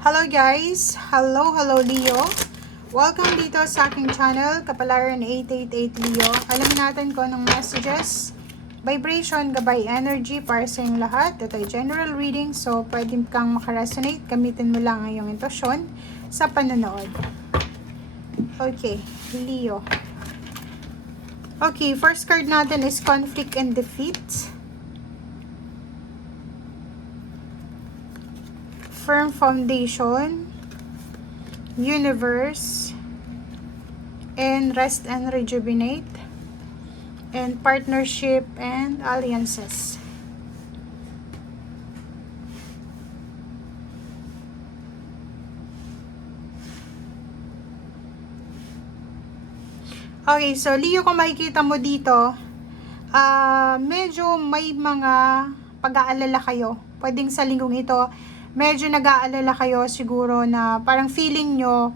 Hello guys! Hello Leo! Welcome dito sa aking channel, Kapalaran 888 Leo. Alamin natin kung anong messages, vibration, gabay, energy para sa inyong lahat. Ito ay general reading, so pwede kang makaresonate. Gamitin mo lang ang iyong intuition sa panonood. Okay, Leo. Okay, first card natin is conflict and defeat. Firm foundation, universe, and rest and rejuvenate, and partnership and alliances. Okay, so Leo, kung makikita mo dito, medyo may mga pag-aalala kayo. Pwedeng sa linggong ito, medyo nag-aalala kayo siguro na parang feeling nyo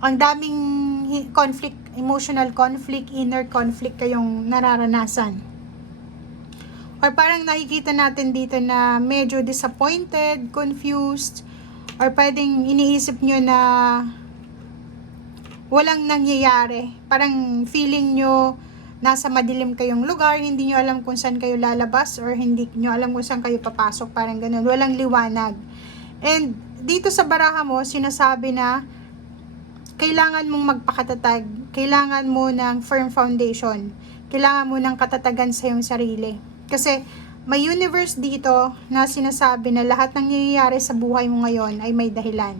ang daming conflict, emotional conflict, inner conflict kayong nararanasan. Or parang nakikita natin dito na medyo disappointed, confused, or pwedeng iniisip nyo na walang nangyayari. Parang feeling nyo nasa madilim kayong lugar, hindi nyo alam kung saan kayo lalabas or hindi nyo alam kung saan kayo papasok, parang ganun, walang liwanag. And dito sa baraha mo, sinasabi na kailangan mong magpakatatag, kailangan mo ng firm foundation, kailangan mo ng katatagan sa iyong sarili. Kasi may universe dito na sinasabi na lahat ng nangyayari sa buhay mo ngayon ay may dahilan.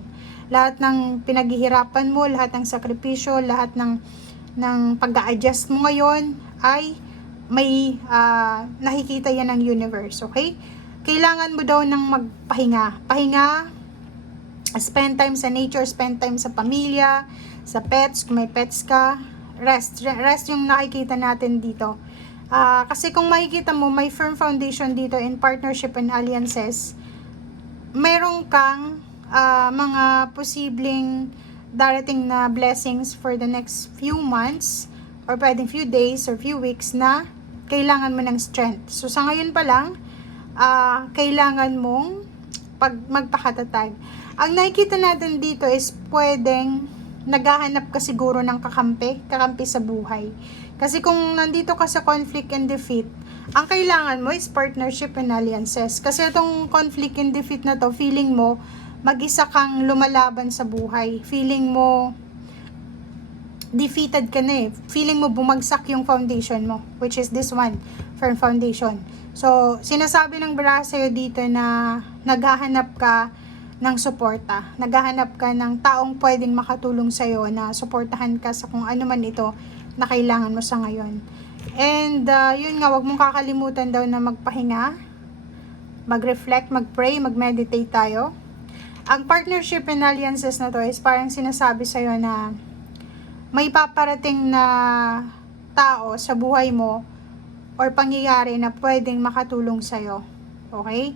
Lahat ng pinaghihirapan mo, lahat ng sakripisyo, lahat ng pag-a-adjust mo ngayon ay may nakikita yan ng universe, okay? Kailangan mo daw ng magpahinga. Pahinga, spend time sa nature, spend time sa pamilya, sa pets, kung may pets ka, rest yung nakikita natin dito. Kasi kung makikita mo, may firm foundation dito in partnership and alliances, mayroong kang mga posibleng darating na blessings for the next few months or pwedeng few days or few weeks na kailangan mo ng strength. So sa ngayon pa lang, kailangan mong magpakatatag. Ang nakikita natin dito is pwedeng naghahanap ka siguro ng kakampi sa buhay. Kasi kung nandito ka sa conflict and defeat, ang kailangan mo is partnership and alliances. Kasi itong conflict and defeat na to, feeling mo mag-isa kang lumalaban sa buhay. Feeling mo defeated ka na eh. Feeling mo bumagsak yung foundation mo, which is this one, firm foundation. So, sinasabi ng baraha sa'yo dito na naghahanap ka ng suporta. Naghahanap ka ng taong pwedeng makatulong sa'yo na suportahan ka sa kung ano man ito na kailangan mo sa ngayon. And yun nga, wag mong kakalimutan daw na magpahinga, mag-reflect, mag-pray, mag-meditate tayo. Ang partnership and alliances na to is parang sinasabi sa'yo na may paparating na tao sa buhay mo or pangyayari na pwedeng makatulong sa'yo. Okay?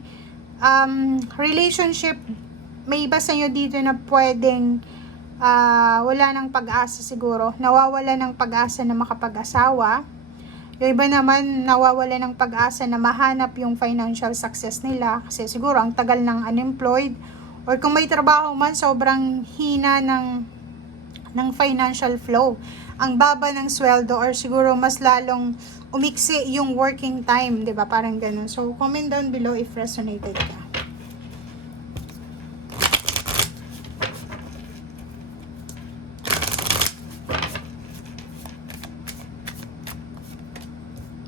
Relationship, may iba sa'yo dito na pwedeng wala ng pag-asa siguro. Nawawala ng pag-asa na makapag-asawa. Yung iba naman nawawala ng pag-asa na mahanap yung financial success nila kasi siguro ang tagal ng unemployed. Or kung may trabaho man, sobrang hina ng financial flow. Ang baba ng sweldo or siguro mas lalong umiksi yung working time, 'di ba? Parang ganun. So, comment down below if resonated ka.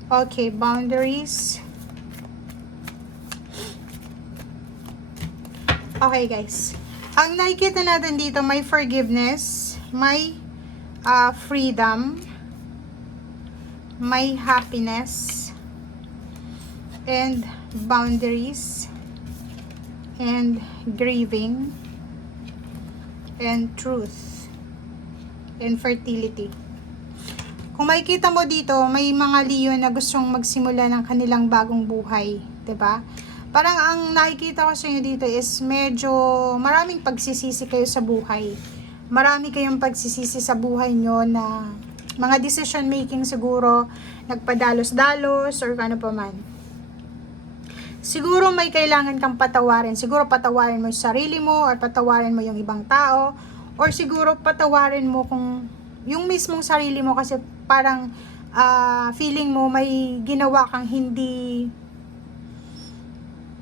Okay, boundaries. Okay guys, ang nakikita natin dito may forgiveness, may freedom, may happiness, and boundaries, and grieving, and truth, and fertility. Kung makikita mo dito, may mga Leo na gustong magsimula ng kanilang bagong buhay, 'di ba? Parang ang nakikita ko sa inyo dito is medyo maraming pagsisisi kayo sa buhay. Marami kayong pagsisisi sa buhay nyo na mga decision making siguro, nagpadalos-dalos or ano pa man. siguro may kailangan kang patawarin. Siguro patawarin mo yung sarili mo, or patawarin mo yung ibang tao, or siguro patawarin mo kung yung mismong sarili mo, kasi parang feeling mo may ginawa kang hindi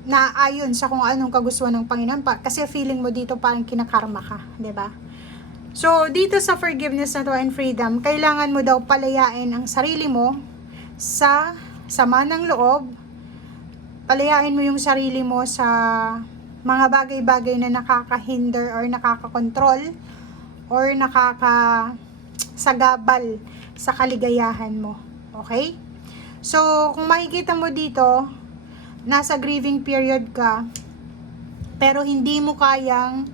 na ayon sa kung anong kagustuhan ng Panginoon pa, kasi feeling mo dito parang kinakarma ka, 'di ba? So dito sa forgiveness na to and freedom, kailangan mo daw palayain ang sarili mo sa sama ng loob. Palayain mo yung sarili mo sa mga bagay-bagay na nakakahinder or nakakakontrol or nakakasagabal sa kaligayahan mo. Okay? So kung makikita mo dito, nasa grieving period ka, pero hindi mo kayang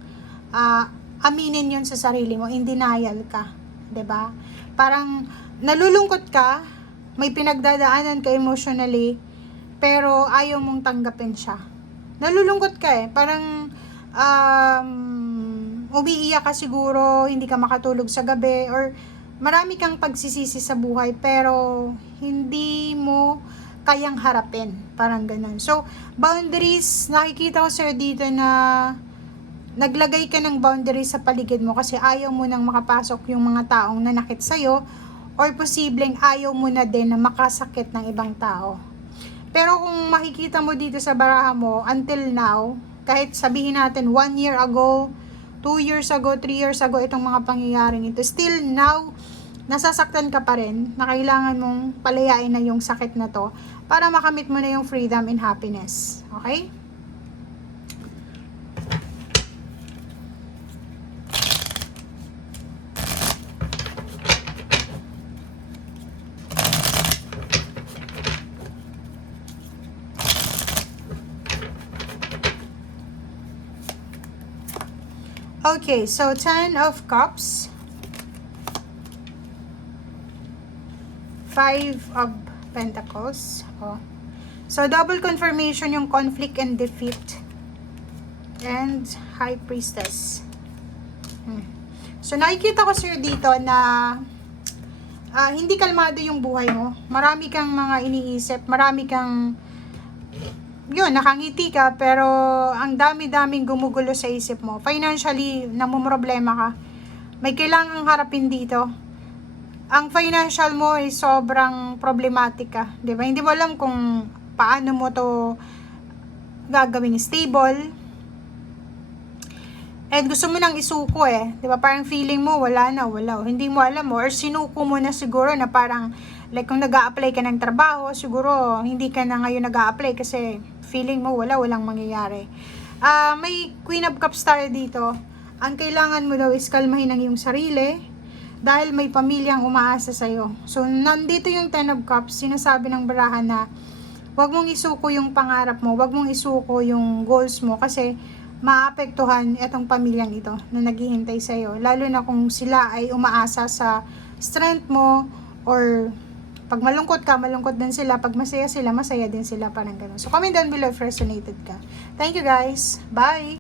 aminin yon sa sarili mo, in denial ka, 'di ba? Parang nalulungkot ka, may pinagdadaanan ka emotionally, pero ayaw mong tanggapin siya. Nalulungkot ka parang umiiyak ka siguro, hindi ka makatulog sa gabi, or marami kang pagsisisi sa buhay, pero hindi mo kayang harapin, parang ganun. So, boundaries, nakikita ko sa'yo dito na naglagay ka ng boundaries sa paligid mo kasi ayaw mo nang makapasok yung mga taong nanakit sa'yo, or posibleng ayaw mo na din na makasakit ng ibang tao. Pero kung makikita mo dito sa baraha mo, until now, kahit sabihin natin 1 year ago, 2 years ago, 3 years ago, itong mga pangyayaring ito, still now, nasasaktan ka pa rin, na kailangan mong palayain na yung sakit na to para makamit mo na yung freedom and happiness. Okay? Okay, so 10 of Cups, 5 of Pentacles. So double confirmation yung conflict and defeat, and High Priestess. So nakikita ko sa'yo dito na hindi kalmado yung buhay mo. Marami kang mga iniisip, marami kang nakangiti ka, pero ang dami-daming gumugulo sa isip mo. Financially, namumroblema ka. May kailangang harapin dito. Ang financial mo ay sobrang problematic ka, 'di ba? Hindi mo alam kung paano mo to gagawin stable. And gusto mo nang isuko 'di ba? Parang feeling mo wala. Hindi mo alam or sinuko mo na siguro na parang like kung nag-a-apply ka ng trabaho, siguro hindi ka na ngayon nag-a-apply kasi feeling mo walang mangyayari. May Queen of Cups tayo dito. Ang kailangan mo daw is kalmahin ang iyong sarili, dahil may pamilyang umaasa sa'yo. So, nandito yung 10 of Cups, sinasabi ng baraha na huwag mong isuko yung pangarap mo, huwag mong isuko yung goals mo, kasi maapektuhan itong pamilyang ito na naghihintay sa'yo. Lalo na kung sila ay umaasa sa strength mo, or pag malungkot ka, malungkot din sila. Pag masaya sila, masaya din sila, parang ganun. So, comment down below if resonated ka. Thank you guys. Bye!